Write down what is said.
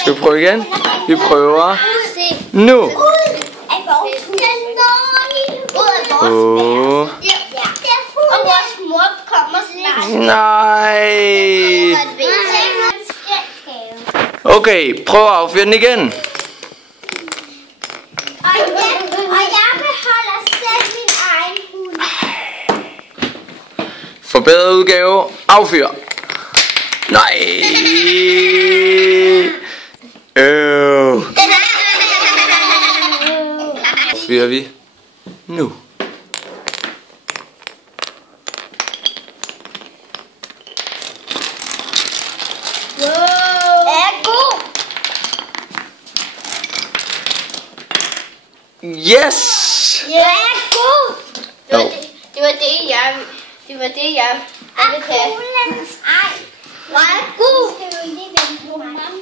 Skal vi prøve igen? Vi prøver nu. Åh. Og vores mor kommer snart. Nej. Okay, prøv at affyre den igen. Og jeg beholder selv min egen hund. Forbedret udgave. Affyr. Nej. Affyrer vi nu. Yes! Jeg er god. Det var det, jeg ville have. Ej, hvor er god. Skal du lige vente på ham?